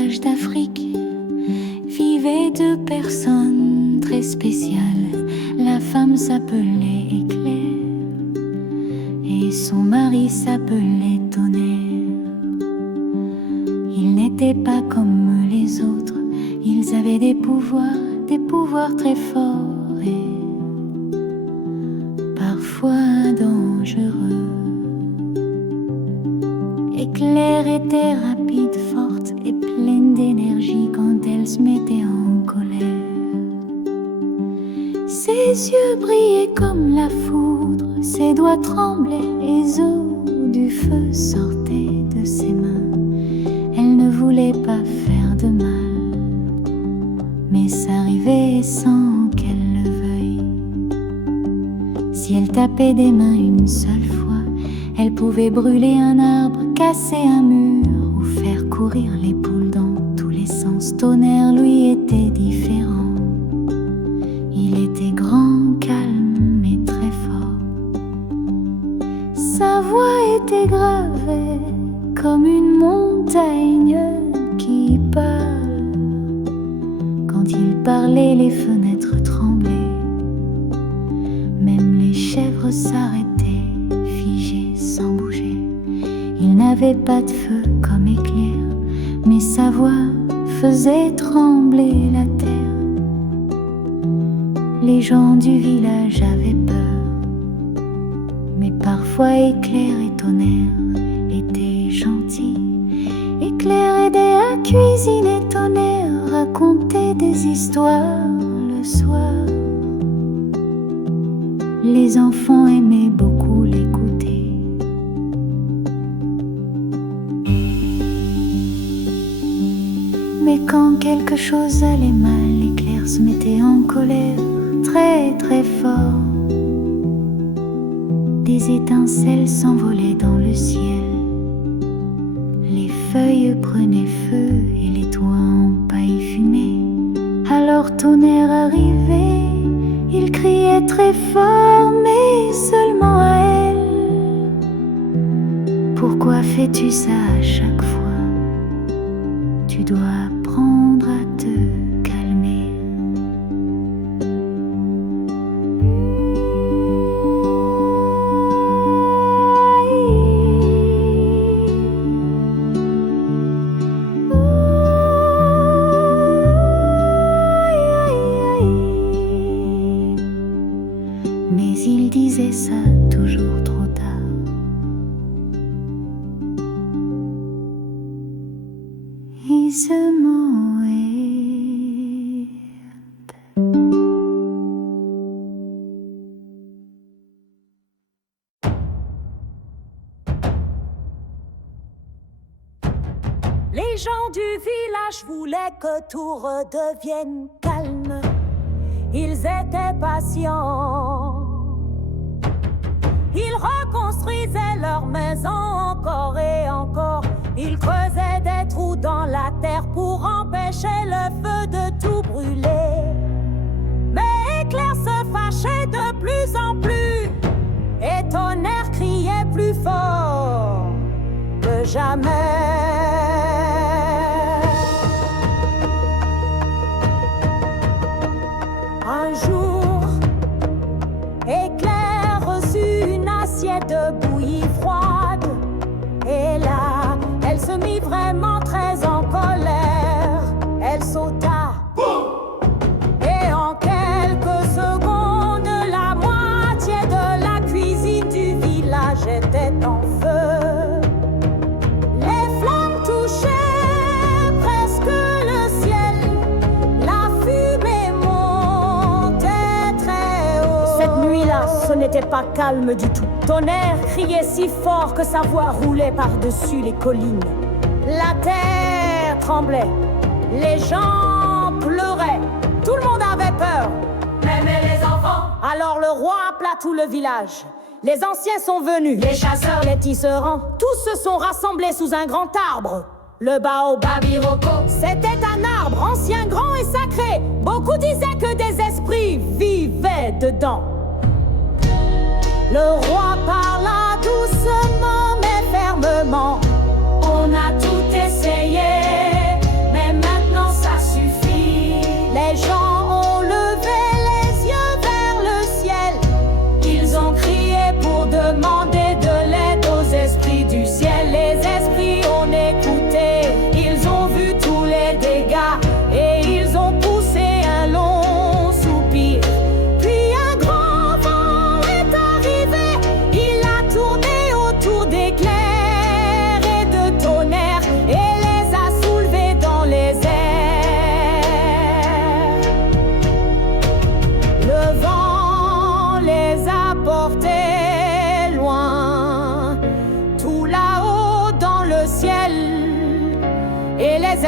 village d'Afrique vivaient deux personnes très spéciales. La femme s'appelait Éclair et son mari s'appelait Tonnerre. Ils n'étaient pas comme les autres, ils avaient des pouvoirs très forts et parfois dangereux. Éclair était rapide, forte et pleine d'énergie quand elle se mettait en colère. Ses yeux brillaient comme la foudre, ses doigts tremblaient, les os du feu sortaient de ses mains. Elle ne voulait pas faire de mal, mais s'arrivait sans qu'elle le veuille. Si elle tapait des mains une seule fois, elle pouvait brûler un arbre, casser un mur ou faire courir les poules dans tous les sens. Tonnerre, lui, était différent. Il était grand, calme et très fort. Sa voix était gravée comme une montagne qui parle. Quand il parlait, les fenêtres tremblaient. Même les chèvres s'arrêtaient, figées sans bouger. Il n'avait pas de feu comme Éclair, mais sa voix faisait trembler la terre. Les gens du village avaient peur, mais parfois Éclair et Tonnerre étaient gentils. Éclair aidait à cuisiner, Tonnerre racontait des histoires le soir. Les enfants aimaient beaucoup l'écouter. Mais quand quelque chose allait mal, Éclair se mettait en colère, très très fort. Des étincelles s'envolaient dans le ciel. Les feuilles prenaient feu et les toits en paille fumaient. Alors Tonnerre arrivait, il criait très fort, mais seulement à elle. Pourquoi fais-tu ça à chaque fois? Tu dois apprendre à te calmer. Mais il disait ça toujours trop tard. Il se mouait. Les gens du village voulaient que tout redevienne calme. Ils étaient patients. Ils reconstruisaient leur maison encore et encore. Ils creusaient des trous dans la terre pour empêcher le feu de tout brûler. Mais Éclair se fâchait de plus en plus et Tonnerre criait plus fort que jamais. Un jour, Éclair reçut une assiette de bouillie froide. Et là, elle se mit vraiment très en colère. Elle sauta. Et en quelques secondes, la moitié de la cuisine du village était en feu. Les flammes touchaient presque le ciel. La fumée montait très haut. Cette nuit-là, ce n'était pas calme du tout. Tonnerre criait si fort que sa voix roulait par-dessus les collines. La terre tremblait. Les gens pleuraient. Tout le monde avait peur. Même les enfants. Alors le roi appela tout le village. Les anciens sont venus. Les chasseurs, les tisserands. Tous se sont rassemblés sous un grand arbre. Le baobab Iroko. C'était un arbre ancien, grand et sacré. Beaucoup disaient que des esprits vivaient dedans. Le roi parla doucement mais fermement. On a tout essayé,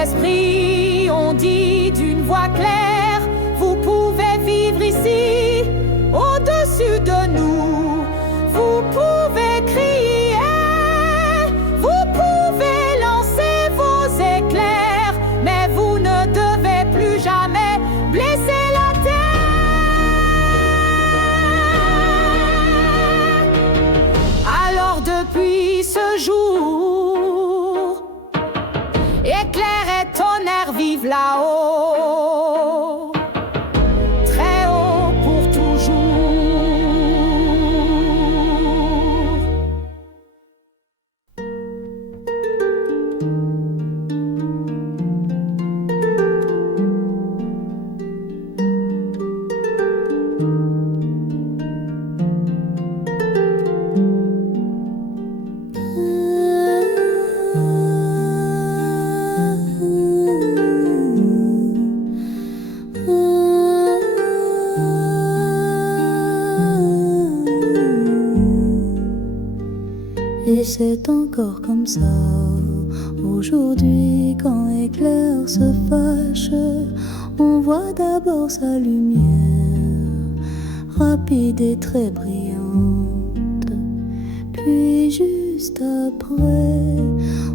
esprits ont dit d'une voix claire, vous pouvez vivre ici, au-dessus de nous. Vous pouvez crier, vous pouvez lancer vos éclairs, mais vous ne devez plus jamais blesser la terre. Alors depuis ce jour, éclair et tonnerre vivent là-haut, très haut pour toujours. Et c'est encore comme ça. Aujourd'hui, quand éclair se fâche, on voit d'abord sa lumière, rapide et très brillante. Puis juste après,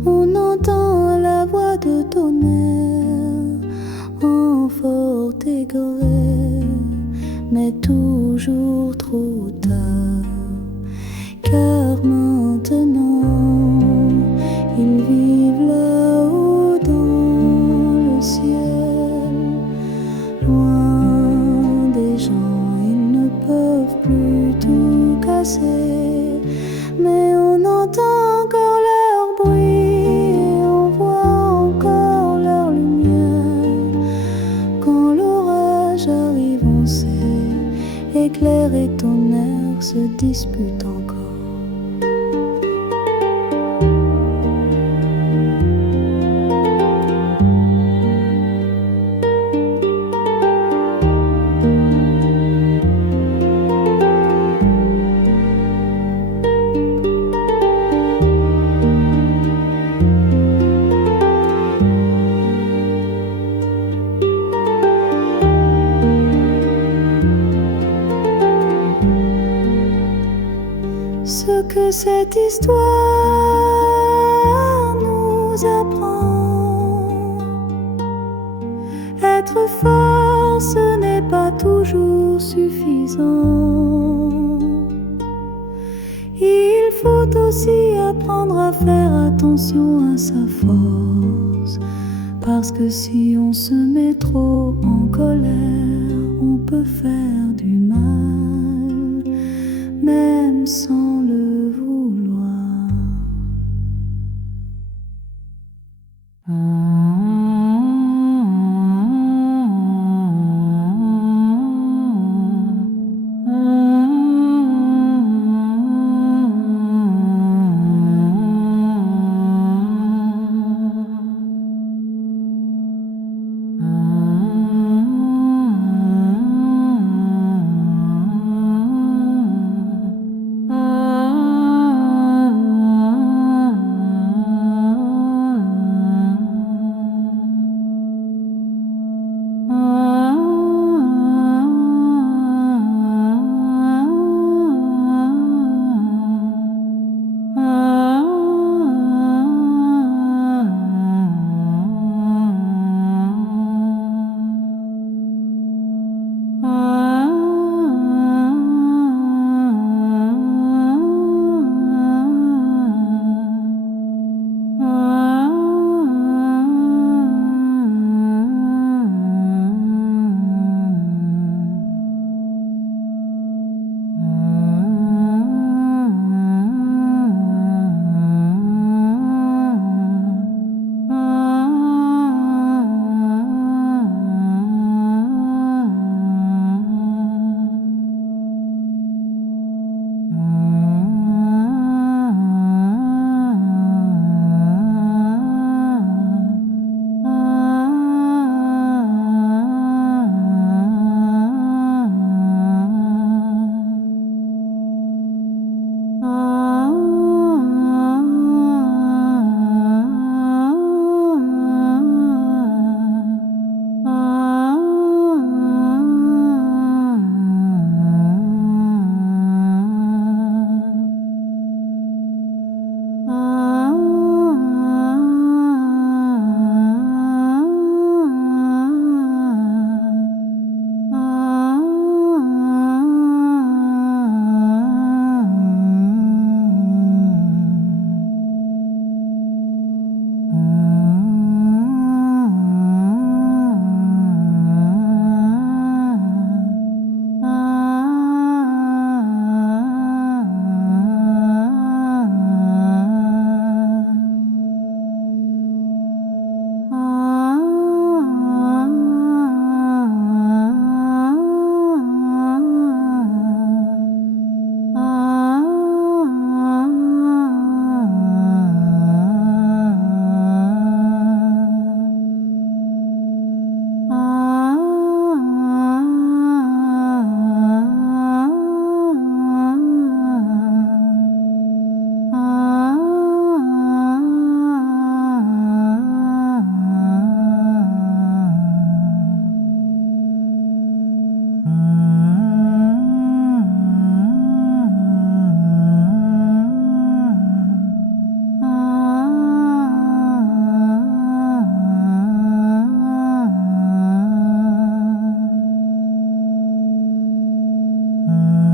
on entend la voix de tonnerre, en fort aigré, mais toujours trop tard. Car maintenant, ils vivent là-haut dans le ciel, loin des gens, ils ne peuvent plus tout casser, mais on entend encore leur bruit et on voit encore leur lumière. Quand l'orage arrive, on sait, éclair et tonnerre se disputent encore. Ce que cette histoire nous apprend, être fort, ce n'est pas toujours suffisant. Il faut aussi apprendre à faire attention à sa force, parce que si on se met trop en colère, on peut faire du mal, même sans le vouloir. main.